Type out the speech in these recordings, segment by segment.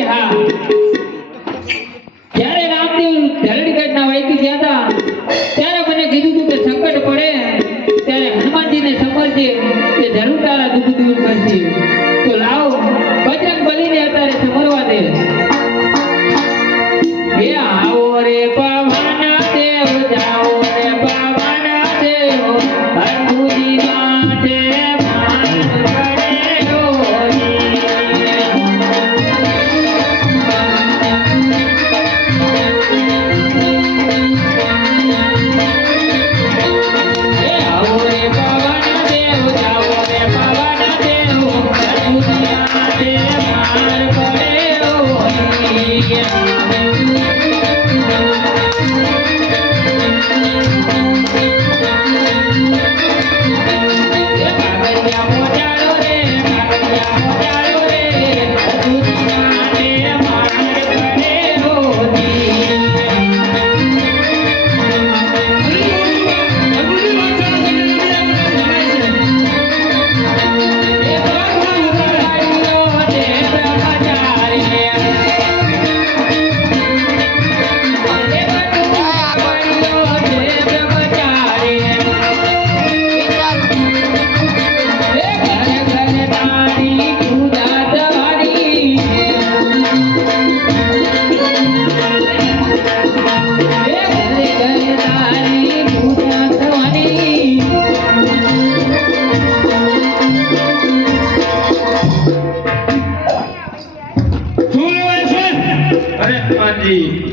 અરે હા, જ્યારે રામદેવ ધરણીગઢના વહીથી ગયા હતા ત્યારે મને કીધું હતું કે સંકટ પડે ત્યારે હનુમાનજીને સમરજે કે જરૂર તારા દુઃખ દૂર કરશે. તો લાવ બજરંગ બલીને અત્યારે સમરવા દે. હે આવો રે પવન દેવ, જાઓ રે પવન દેવ, હનુજી નાથે માન પડ્યો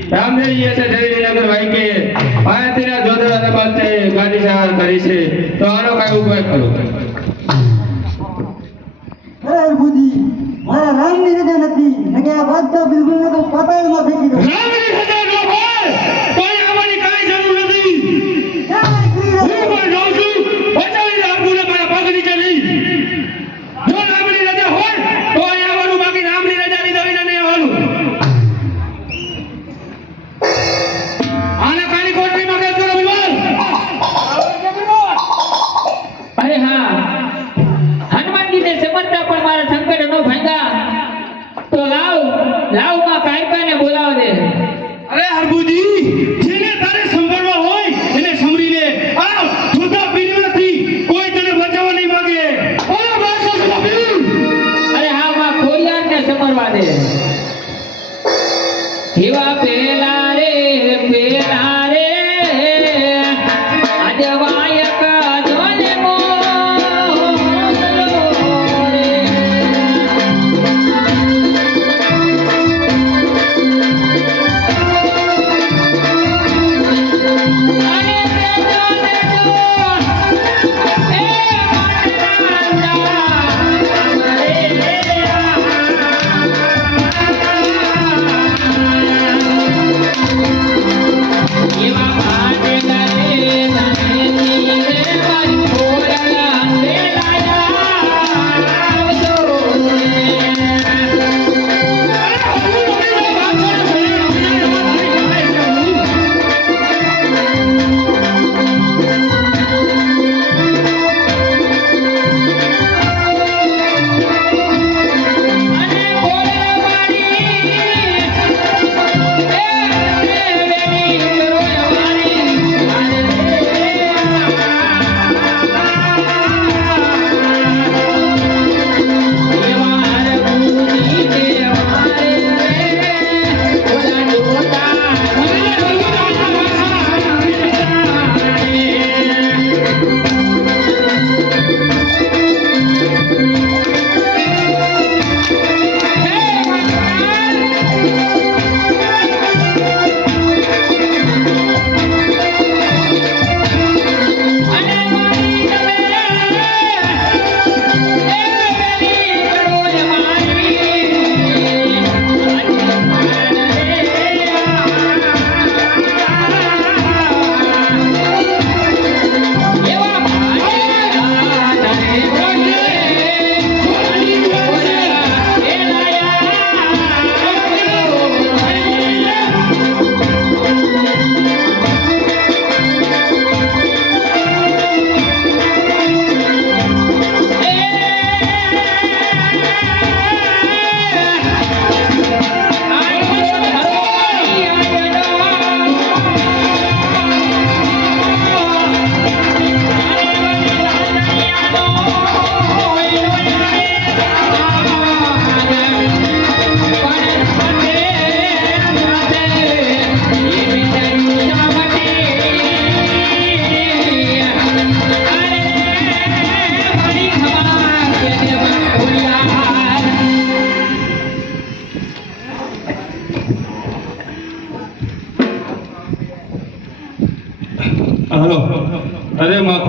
रामदेव जी ऐसे धैर्य नगर भाई के आया तेरा जोधरा दबाते गाड़ी सवार करी से तो आनो काय उपाय करो. અરે અર્બુજી, મારા રામની રજા નથી ને કે આ બાદશાહ બિલકુલ ને તો પાતાળમાં ફેંકી દો. રામની રજા ન હોય કોઈ આવવાની કાઈ જરૂર નથી. જય શ્રી રામ. હું પણ જાઉં છું, બચાવી રાખું ને મારા પગ નીચે નહીં. જો રામની રજા હોય તો અહીં આવવાનું, બાકી રામની રજા લીધા વિના નહીં આવવાનું. આને કાલી કોટરીમાં કેદ કરો વિવાદ. અરે હા, હનુમાનજીને સમરતા પણ મારા સંકટ નો ભાંગા. તો લાવ માં કાયકાને બોલાવ દે. અરે હરબુજી, જેને તારે સંભળવા હોય એને સંભળી લે. આ સુધા પીર નથી, કોઈ તને બચાવવા નહીં માંગે. ઓલો બાદશાહ સુધા પીર. અરે હા, માં ખોડિયારને સમરવા દે. એવા પેલા રે આજે વાયક જોને મોહલો રે. અરે દેજો એ મારા રાજા રે આ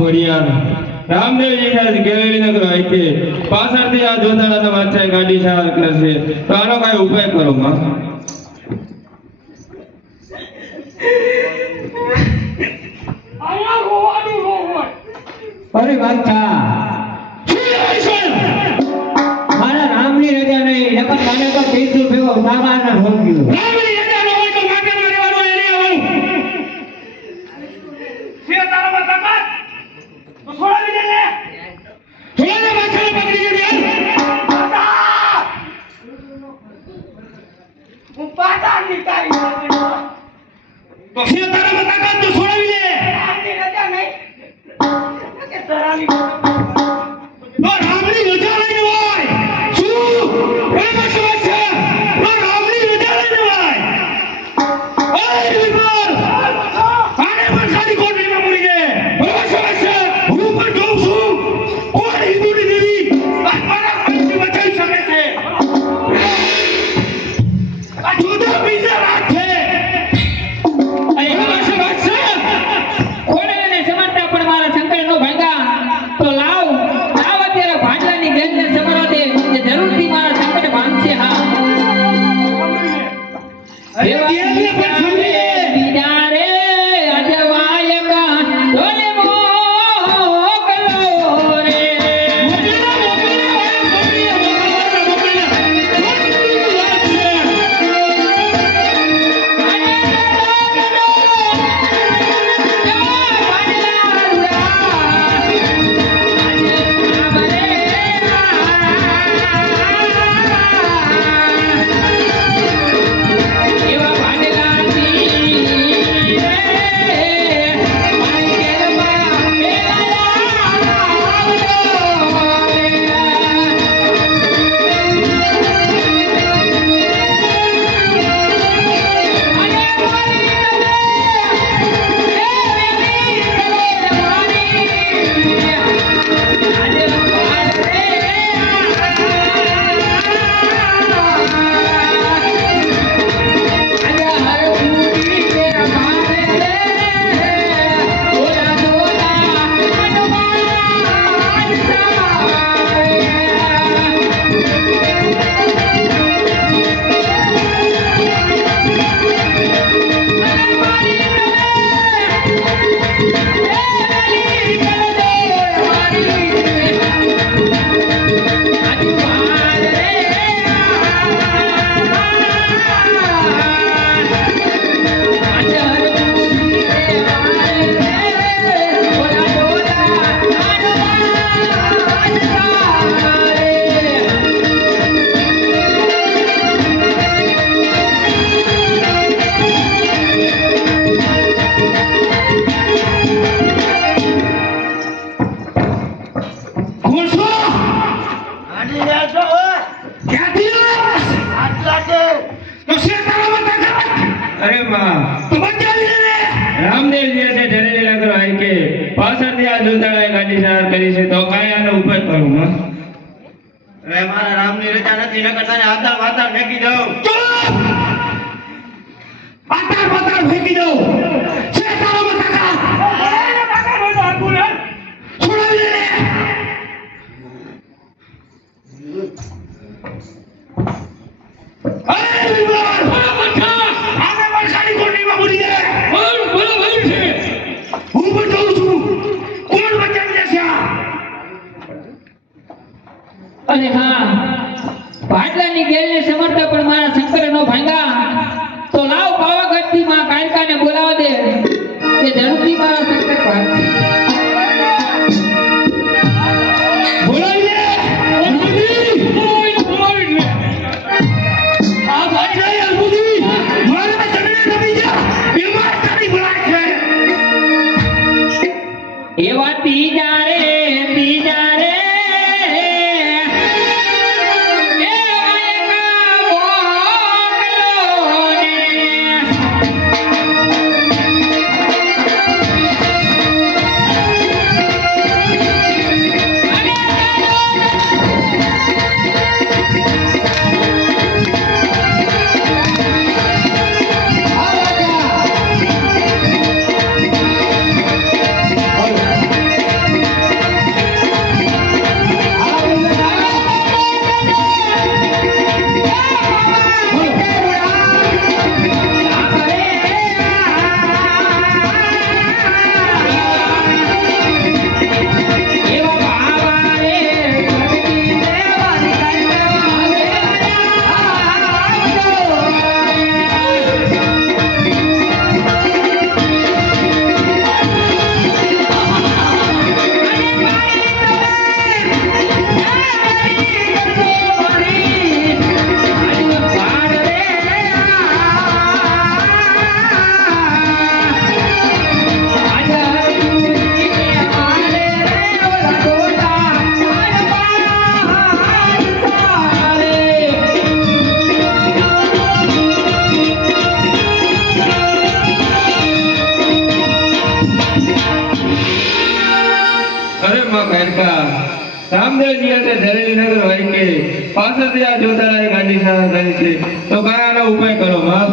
ફરિયાદ રામદેવજી સાથે ગેલેરી નગર હોય કે પાછળથી આ જોધાડાના બાદશાહ ગાડી સવાર કરશે તો આનો કઈ ઉપાય કરો માં અરે બાદશાહ મારા રામની રજા નહીં નકર મને તો 30 રૂપિયા મામાના ભોગ્યું રામની રજા ન હોય તો માર્કેટમાં રહેવાનું એની આવવાનું છે તારામાં તાકાત તો છોડાવી દે ને છોડા દે બાદશાહને પકડી લે હું પાછા નીકાળી તો છે તારામાં તાકાત તો છોડાવી દે રામની રજા નહીં કે તરાવી તો રામની રજા લઈને હોય શું બરાબર સમજ છે તો રામની રજા લઈને હોય ઓય વિમલ આને પણ ખાલી કોટડીમાં પૂરી દે બરાબર સમજ છે હું પણ જોઉં છું કોણ હિન્દુની દેવી આ મારા ભાઈને બચાવી શકે છે આ જોધા બીજા રાત છે અરે બરાબર સમજ છે કોડેને સમજતા પણ મારા શંકરનો ભાંગા તો લાવ અત્યારે ભાટલાની ગેરને સમરવા દે કે જરૂરથી મારા સંકટ ભાંગશે હા અરે દેવને પણ સમજી લે બીજા રે અજવાયકા ડોલે મોકલો રે એવા અરે માં તો બચાવી લે રામદેવજી સાથે ગેલેરી નગર હોય કે પાછળથી આ જોધાડાએ ગાડી સવાર કરી છે તો કઈ આનો ઉપાય કરો માં અરે મારા રામની રજા નથી નકર તને આધાર વાધાર ફેંકી દઉં ચૂપ આટાર પાટાર ફેંકી દઉં છે તારામાં તાકાત છોડાવી દે અરે વિમલ આને પણ ખાલી કોટડીમાં પૂરી દે બોલ બોલો બોલ છે હું પણ જોઉં છું કોણ બચાવી લેશે અને હા ભાટલાની ગેલને સમરતા પણ મારા શંકરનો ભાંગા તો લાવ પાવાગઢથી માં કાળકાને બોલાવા દે કે જરૂરથી મારા શંકર ભાગશે બોલાવી લે બોલાવી લે આ ભાઈ નહીં અલ્બુદી મારા જમીને નમી જા બીમાર તારી બોલાય છે એવા ત્રીજા રે ત્રીજા રે એ રામદેવજી અને જલેલીનગર હોય કે પાછળથી આ જોતાળાએ ગાડી સારા કરી છે તો કયાનો ઉપાય કરો માં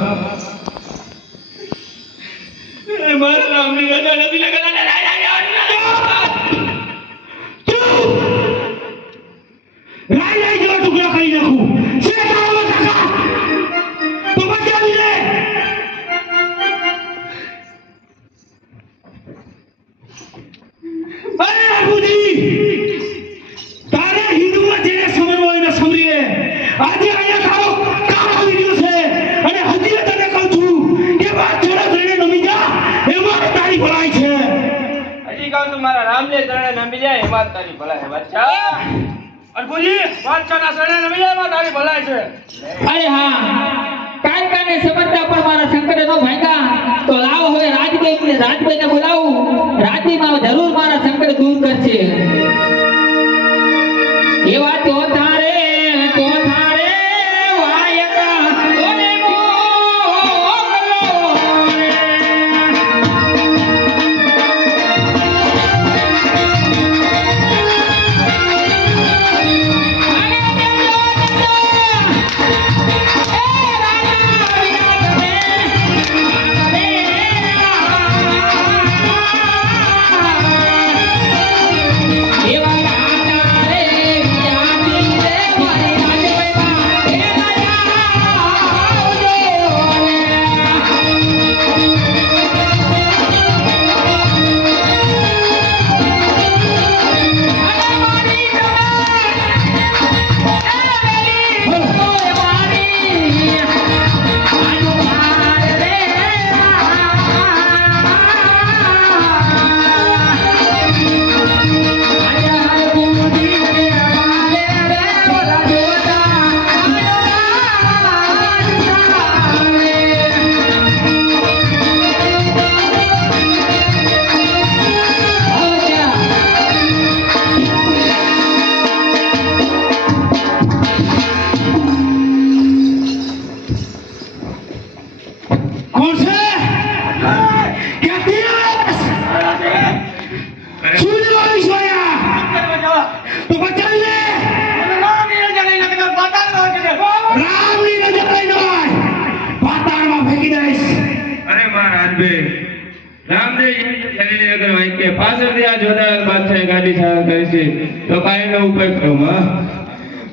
મારા રામની રજા નથી લગાડવાના. રાય જેવા ટુકડા કરી નાખું. છે તારો કાકા તો બચાવી લે. અરે બાપુજી, તારે હિન્દુમાં જેને સમજવો હોય એને સમજી લે. આજે અહીંયા તારો કામ આવી ગયો છે અને હજી તને કહું છું કે વાત જોડે જોડે નમી જા એમાં તારી ભલાઈ છે. હજી કહું છું મારા રામદેવ ચરણે નમી જાય એમાં તારી ભલાઈ છે બચ્ચા અરબુજી બાદશાહના શરણે નમી જાય એમાં તારી ભલાઈ છે. અરે હા, કાયકાને સમજતા પણ મારા શંકરે નો ભાગ્યા. તો લાવો હવે રાજભાઈને બોલાવું. રાજભાઈમાં જરૂર મારા શંકર દૂર કરશે. એવા તો થારે વાયકા ઓને મોકલો રે. કોણ છે? ક્યાંથી આવ્યા? શું લેવાનું છે અહીંયા? તો બચાવી લે. રામની રજા લઈને પાતાળમાં ફેંકી દઈશ. અરે મારા રાજભાઈ રામદેવજી જલેલીનગર હોય કે પાછળથી આ જોતાળા બાદશાહે ગાડી સારા કરી છે તો કયાનો ઉપાય કરો માં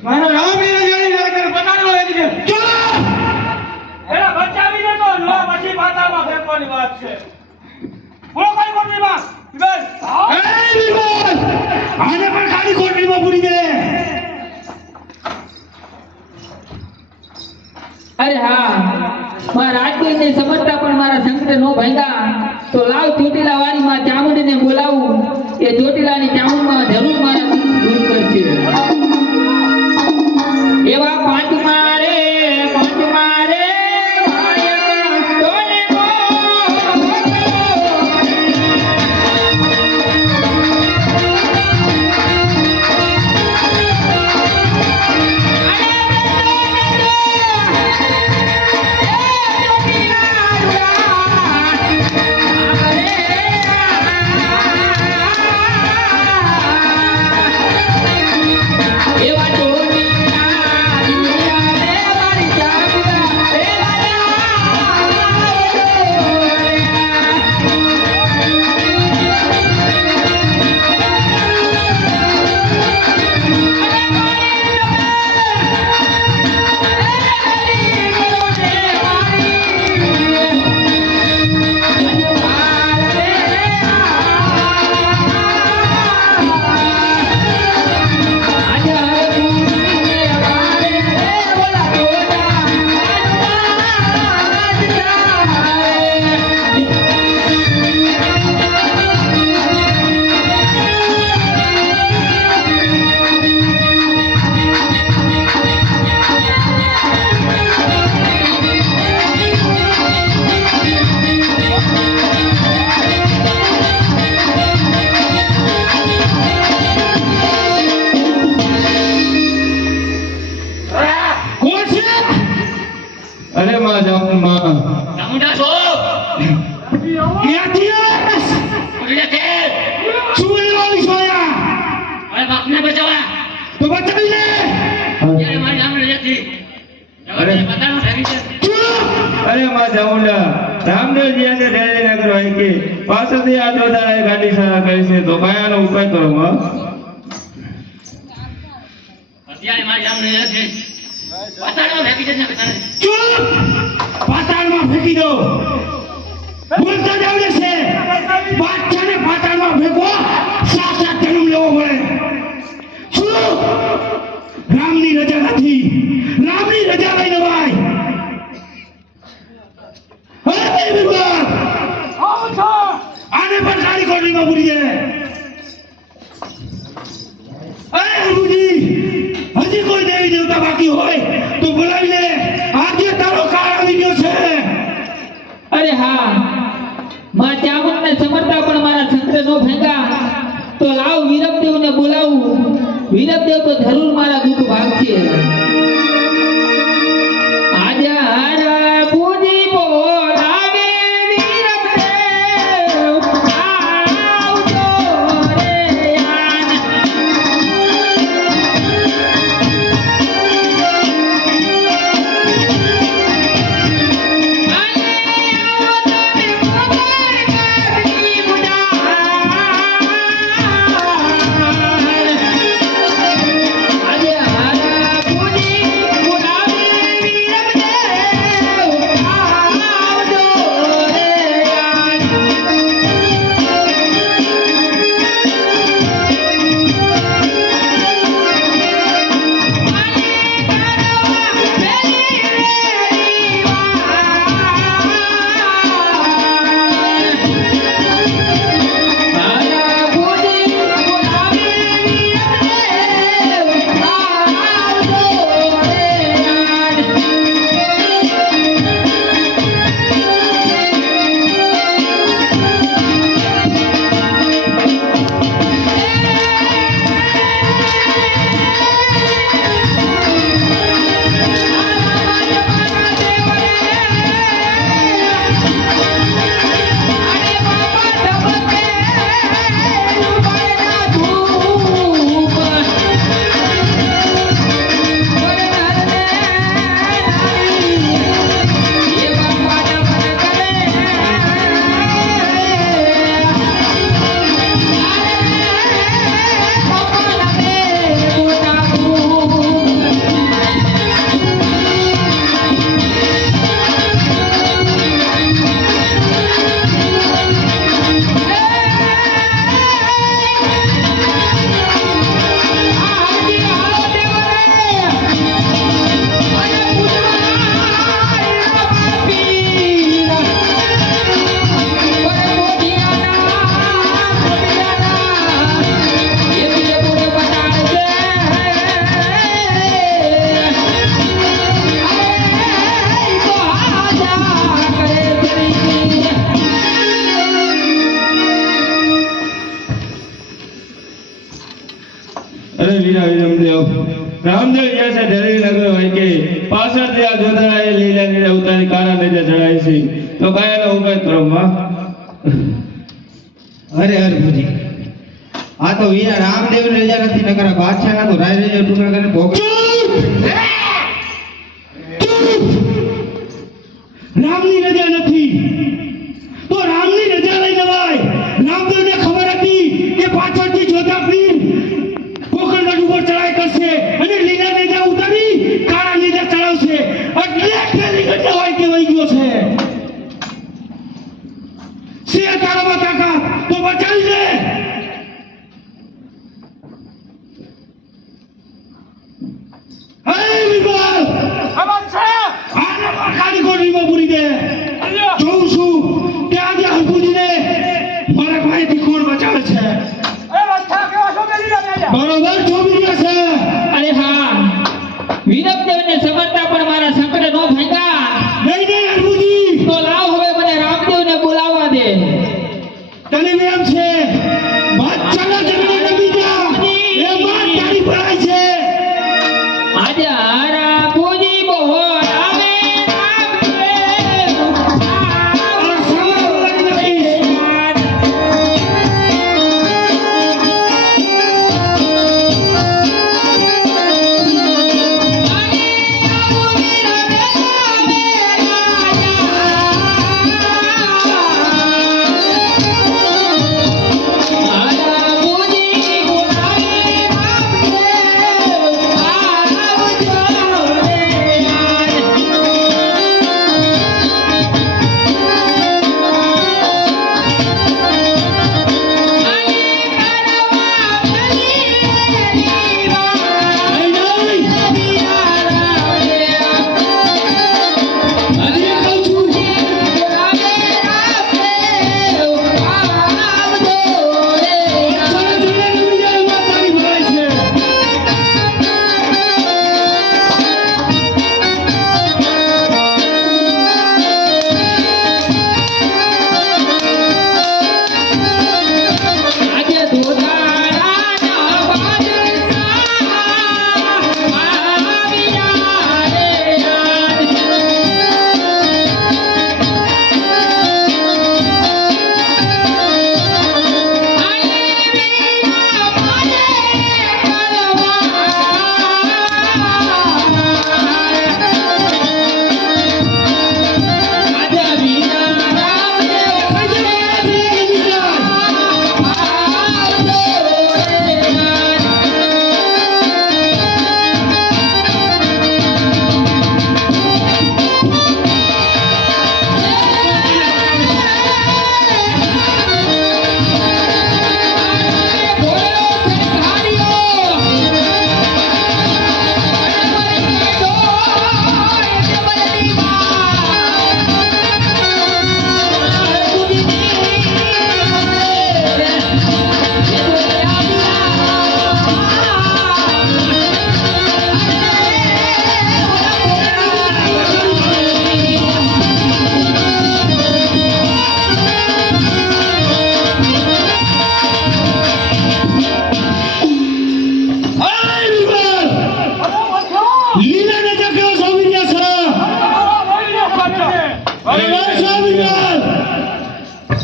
મારા રામની રજા લઈને પાતાળમાં ફેંકી દે. ચલો. એના બચાવી દે તો લો પછી પાતાળમાં ફેંકવાની વાત છે. બોલો કઈ કોટરીમાં? બસ. એ વિમલ! આને પણ ખાલી કોટરીમાં પૂરી દે. અરે હા, મારા રાજભાઈને સમજતા પણ મારા શંકરે નો ભાગ્યા. તો લાવ ચોટીલા વાડીમાં ચામુંડીને બોલાવું. એ ચોટીલાની ચામુંડમાં જરૂર મારા દૂર કરશે. એવા પાંચ મારે વાયકા તોને મોકલો. એવા અરે માં જાઉં માં ચામુંડા છો ક્યાંથી આવ્યા? શું લેવાનું છો અહીંયા? અરે બાપને બચાવવા તો બચાવી લે. ત્યારે મારી સામે જતી અરે. બતાવો ફેંકી દે ચૂપ. અરે માં ચામુંડા રામદેવજી આજે ડેરી નગર હોય કે પાછળથી આ જોધારાએ ગાડી સારા કરી છે તો કયાનો ઉપાય કરો માં અત્યારે મારી સામે જતી બતાવો ફેંકી દે બતાવો ચૂપ. પાતાળમાં ફેંકી દો. બોલતા જ આવડે છે. બાદશાહને પાતાળમાં ફેંકો. સાક્ષાત જન્મ લેવો પડે. શું? રામની રજા નથી. રામની રજા લઈને ભાઈ. હે ભગવાન. આને પણ કાળી કોટડીમાં પૂરી દે. હે ગુરુજી, હજી કોઈ દેવી દેવતા બાકી હોય તો બોલાવી લે. આજે તારો કાળ આવી ગયો છે. અરે હા માં ચામુંડને સમરતા પણ મારા શંકરે નો ફેંકા તો લાવ વીરપદેવને બોલાવું વીરપદેવ તો જરૂર મારા દુઃખ ભાગશે આજે હારા બુદ્ધિ બોલાવે વીરપદેવ આવજો રે યાન અરે વીરા વિરમદેવ રામદેવ જ્યાં છે ડેરી નગર હોય કે પાછળથી આ જોધારાએ લીલા લીલા ઉતારી કાળા નેજા ચડાય છે તો કયાનો ઉપાય કરો માં અરે અરે ભુજી આ તો વીરા રામદેવ રજા નથી નકર આ બાદશાહના તો રાય રજા ટુકડા કરીને ભોગ રામની રજા નથી તો રામની રજા લઈ લેવાય. રામદેવને ખબર હતી કે પાછળથી જોધા પીર પોખરગઢ ઉપર ચડાઈ કરશે અને લીલા નેજા ઉતારી કાળા નેજા ચડાવશે એટલે પેલી ઘટના હોય કે વહી ગયો છે. સિંહ તારામાં તાકાત તો બચાવી લે. હે વિભાલ આને પણ કાળી કોટડીમાં પૂરી દે. જોઉં છું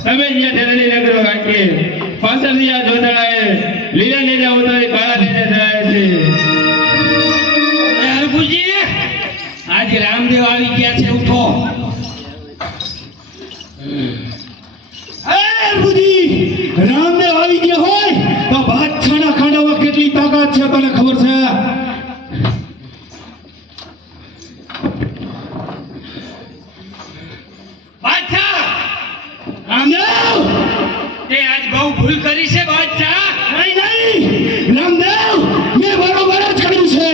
તમે જ્યાં ધરણી નગર વાંકે પાછળથી આ જોતરાએ લીલા નેજા ઉતારી કાળા નેજા ચડાયા છે. અરે હરભુજી, આજે રામદેવ આવી ગયા છે, ઉઠો. હરભુજી, રામદેવ આવી ગયા હોય તો બાદશાહના ખાંડામાં કેટલી તાકાત છે તને ખબર છે? બાદશાહ, રામદેવ! તે આજ બહુ ભૂલ કરી છે બાદશાહ. નહીં નહીં, રામદેવ, મેં બરોબર જ કર્યું છે.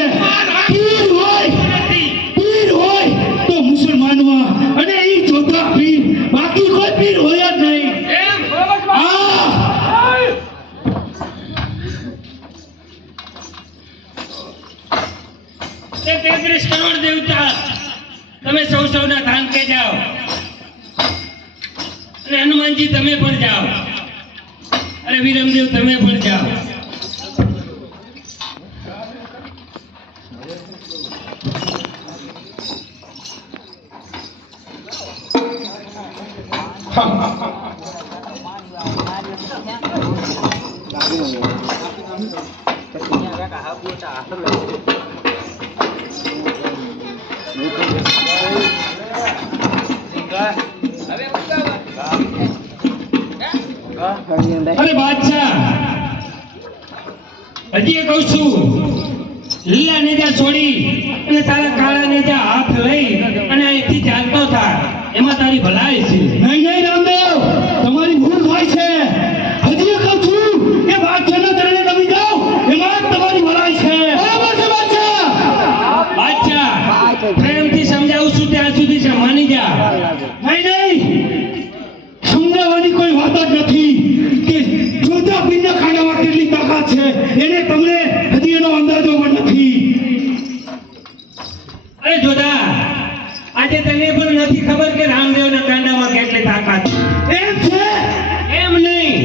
પીર હોય તો મુસલમાનમાં, અને ઈ જોતા પીર, બાકી કોઈ પીર હોય જ નહીં. એમ હા, તે 33 કરોડ દેવતા તમે સૌના ધામ કે જાઓ, અને હનુમાનજી તમે પણ જાઓ, અને વિરમદેવ તમે પણ જાઓ. અરે બાદશાહ, હજી એ કહું છું, લીલા નેજા છોડી અને તારા કાળા નેજા હાથ લઈ અને અહીંથી ચાલતો થા, એમાં તારી ભલાઈ છે. નહીં નહીં રામદેવ, તમારી ભૂલ થાય છે. હજી કહું છું કે બાદશાહના ચરણે નમી જાઓ, એમાં જ તમારી ભલાઈ છે. બરાબર છે બાદશાહ? બાદશાહ, પ્રેમથી સમજાવું છું ત્યાં સુધી છે, માની જા. નહીં નહીં, સમજાવવાની કોઈ વાત જ નથી કે જોતા પીરના ખાનામાં કેટલી તાકાત છે, એને તમને હજી એનો અંદાજો પણ નથી. અરે જોધા, આજે તને પણ નથી ખબર કે રામદેવના કાંડામાં કેટલી તાકાત છે. એમ છે? એમ નહીં.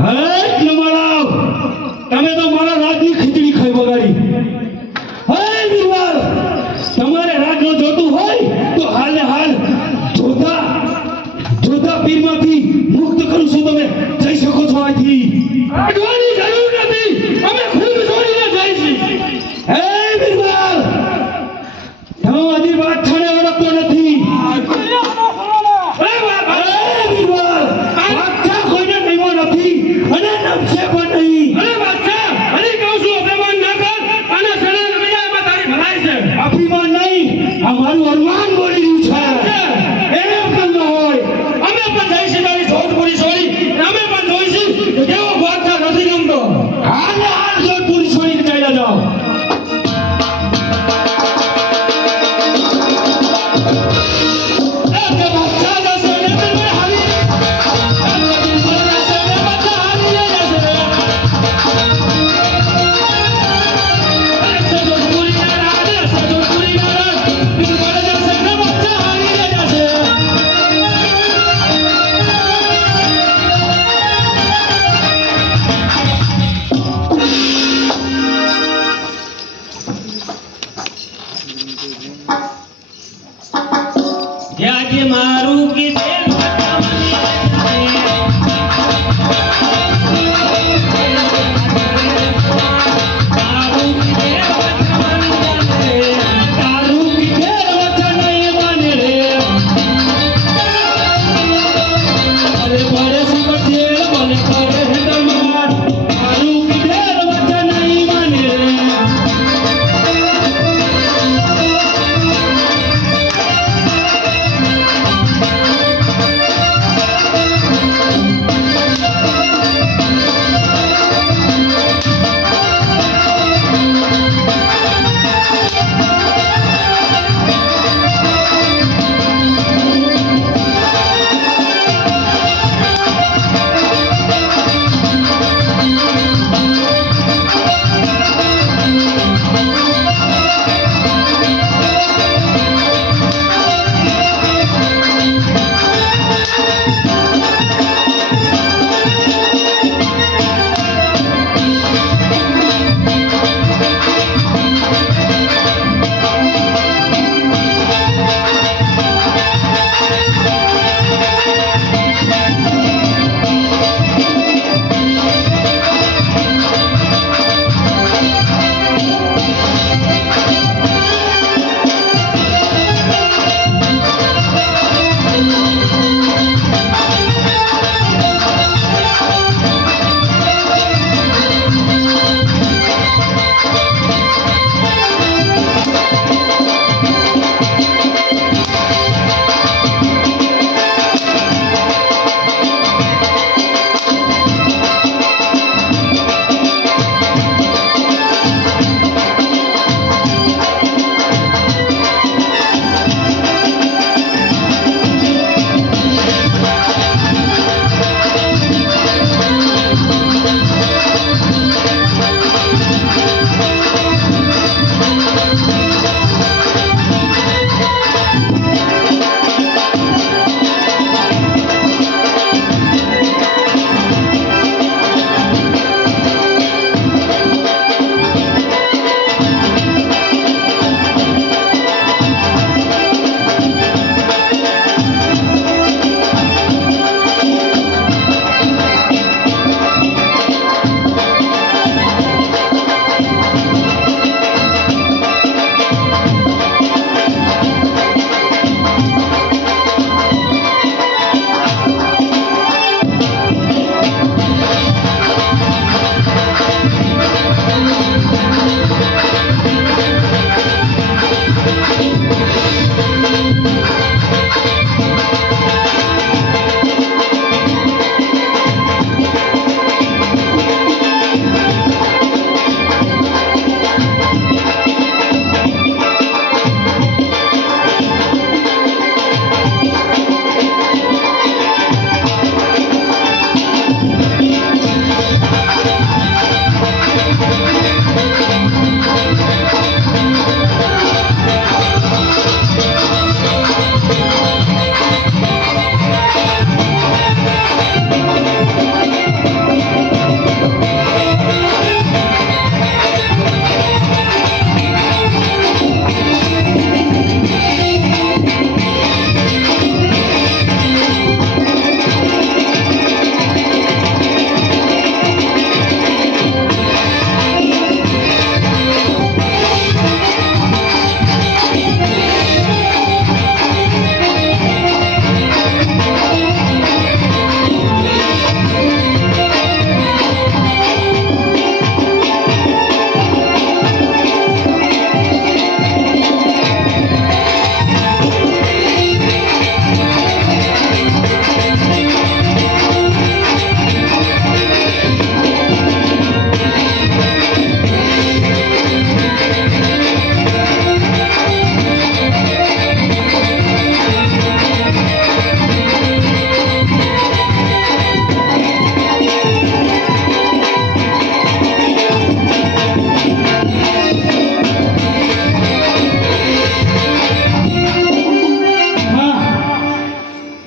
હે નમારાવ, તમે તો મારા રાજની ખીચડી ખાઈ બગાડી. હે બીરબલ, તમારે રાજ નો જોતું હોય તો હાલે હાલ જોતા પીરમાંથી મુક્ત કરું છું, તમે જઈ શકો છો અહીંથી. અડવાની જરૂર નથી, અમે ખુદ છોડીને જઈશું. હે બીરબલ, તમે હજી બાદશાહને ઓળખતો નથી. અને નમશે પણ નહીં. અરે બાદશાહ, હરી કહું છું, અભિમાન ના કર, અને સડા નમી જાય, એમાં તારી ભલાઈ છે. અભિમાન નહીં, આ મારું અરમાન બોલી રહ્યું છે. એમ કેમ ન હોય? અમે પણ જઈશું તારી જોધપુરી છોડી, અમે પણ જોઈશું કે કેવો બાદશાહ નથી ગમતો. હાલે હાલ જોધપુરી છોડીને ચાલ્યા જાઓ.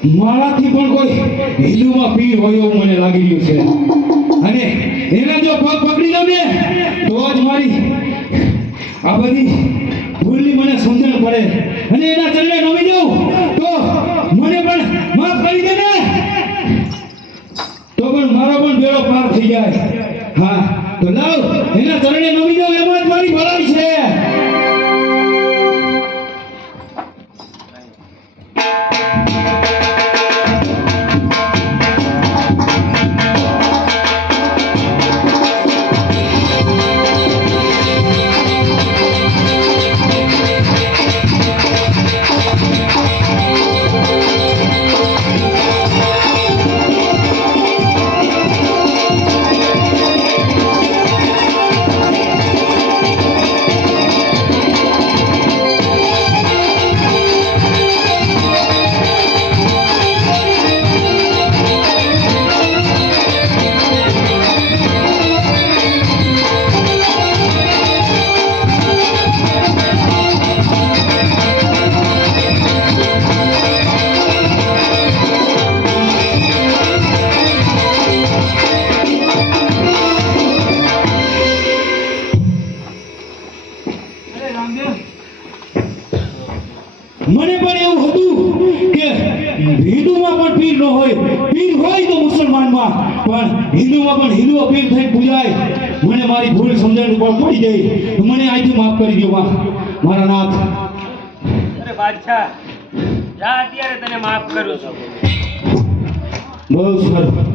મારાથી પણ કોઈ હિન્દુમાં પીર હોય એવું મને લાગી રહ્યું છે અને એના જો પગ પકડી લઉં ને તો જ મારી આ બધી ભૂલની મને સમજણ પડે અને એના ચરણે નમી જાઉં તો મને પણ માફ કરી દે ને તો પણ મારો પણ બેડો પાર થઈ જાય હા તો લાવ એના ચરણે નમી જાઉં એમાં જ મારી ભલાઈ છે મને પણ એવું હતું કે હિન્દુમાં પણ પીર ન હોય પીર હોય તો મુસલમાનમાં પણ હિન્દુમાં પણ હિન્દુઓ પીર થઈ પૂજાય મને મારી ભૂલ સમજણ ઉપર પડી ગઈ મને આજથી માફ કરી દો મારા નાથ અરે બાદશાહ જા અત્યારે તને માફ કરું છું બહુ સર